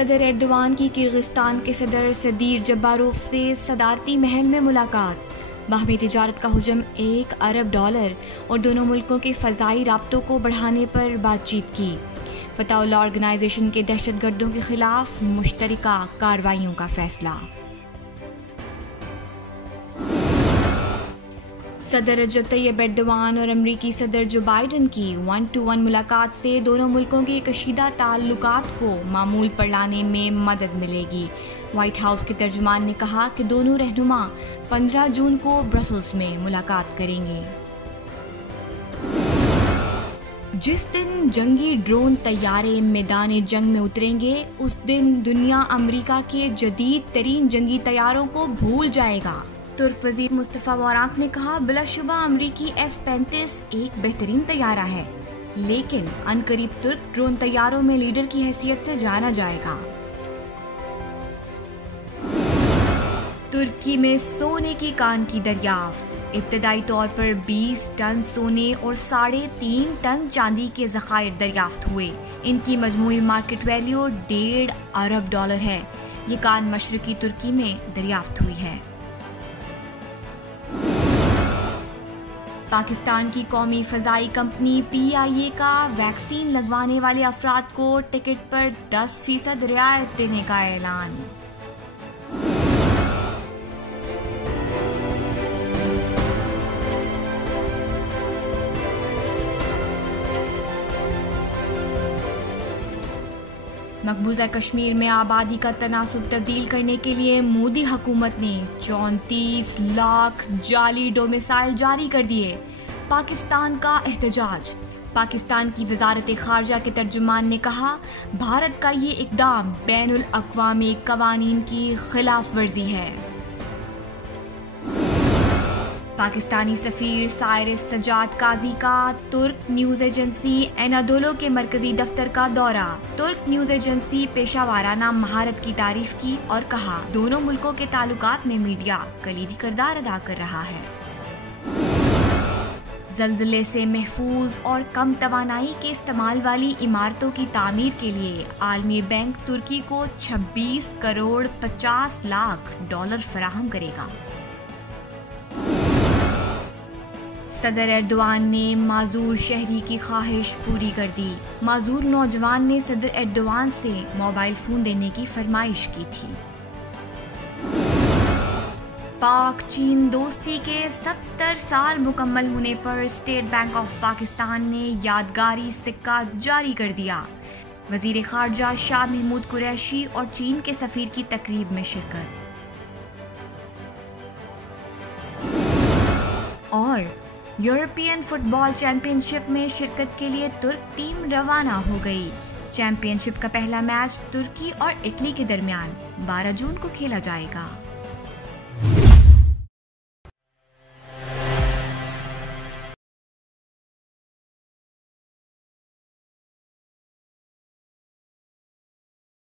सदर एर्दोवान की किर्गिस्तान के सदर सदीर जब्बारोव से सदारती महल में मुलाकात। बाहमी तिजारत का हुजम $1 अरब और दोनों मुल्कों के फ़ज़ाई राब्तों को बढ़ाने पर बातचीत की। फताहुल्लाह ऑर्गेनाइजेशन के दहशतगर्दों के खिलाफ मुश्तरका कार्रवाइयों का फैसला। सदर रजब तैयब एर्दोवान और अमरीकी सदर जो बाइडन की 1-to-1 मुलाकात से दोनों मुल्कों के कशीदा ताल्लुकात को मामूल पर लाने में मदद मिलेगी। व्हाइट हाउस के तर्जुमान ने कहा कि दोनों रहनुमा 15 जून को ब्रसल्स में मुलाकात करेंगे। जिस दिन जंगी ड्रोन तैयारे मैदान जंग में उतरेंगे उस दिन दुनिया अमरीका के जदीद तरीन जंगी तैयारों को भूल जाएगा। तुर्क वजीर मुस्तफा वराक ने कहा, बिलाशुबा अमरीकी F-35 एक बेहतरीन तैयारा है, लेकिन अनकरीब तुर्क ड्रोन तैयारों में लीडर की हैसियत से जाना जाएगा। तुर्की में सोने की कान की दरियाफ्त। इब्तदाई तौर पर 20 टन सोने और 3.5 टन चांदी के ज़खायर दरियाफ्त हुए। इनकी मजमूई मार्केट वैल्यू $1.5 अरब है। ये कान मशरकी तुर्की में दरियाफ्त हुई है। पाकिस्तान की कौमी फ़ज़ाई कंपनी PIA का वैक्सीन लगवाने वाले अफराद को टिकट पर 10% रियायत देने का ऐलान। मकबूजा कश्मीर में आबादी का तनासुब तब्दील करने के लिए मोदी हुकूमत ने 34 लाख जाली डोमिसाइल जारी कर दिए। पाकिस्तान का एहतजाज। पाकिस्तान की वजारत खारजा के तर्जुमान ने कहा, भारत का ये इक़दाम बैनुल अक़वामी कवानीन की खिलाफ वर्जी है। पाकिस्तानी सफीर साइरस सजाद काजी का तुर्क न्यूज एजेंसी एनाडोलो के मरकजी दफ्तर का दौरा। तुर्क न्यूज एजेंसी पेशावाराना महारत की तारीफ की और कहा, दोनों मुल्कों के ताल्लुकात में मीडिया कलीदी किरदार अदा कर रहा है। ज़ल्ज़ले से महफूज और कम तवानाई के इस्तेमाल वाली इमारतों की तामीर के लिए आलमी बैंक तुर्की को $26 करोड़ 50 लाख फराहम करेगा। सदर एर्दोवान ने माजूर शहरी की ख्वाहिश पूरी कर दी। माजूर नौजवान ने सदर एर्दोवान से मोबाइल फोन देने की फरमाइश की थी। पाक चीन दोस्ती के 70 साल मुकम्मल होने पर स्टेट बैंक ऑफ पाकिस्तान ने यादगारी सिक्का जारी कर दिया। वजीर खारजा शाह महमूद कुरैशी और चीन के सफीर की तकरीब में शिरकत। और यूरोपियन फुटबॉल चैंपियनशिप में शिरकत के लिए तुर्क टीम रवाना हो गई। चैंपियनशिप का पहला मैच तुर्की और इटली के दरमियान 12 जून को खेला जाएगा।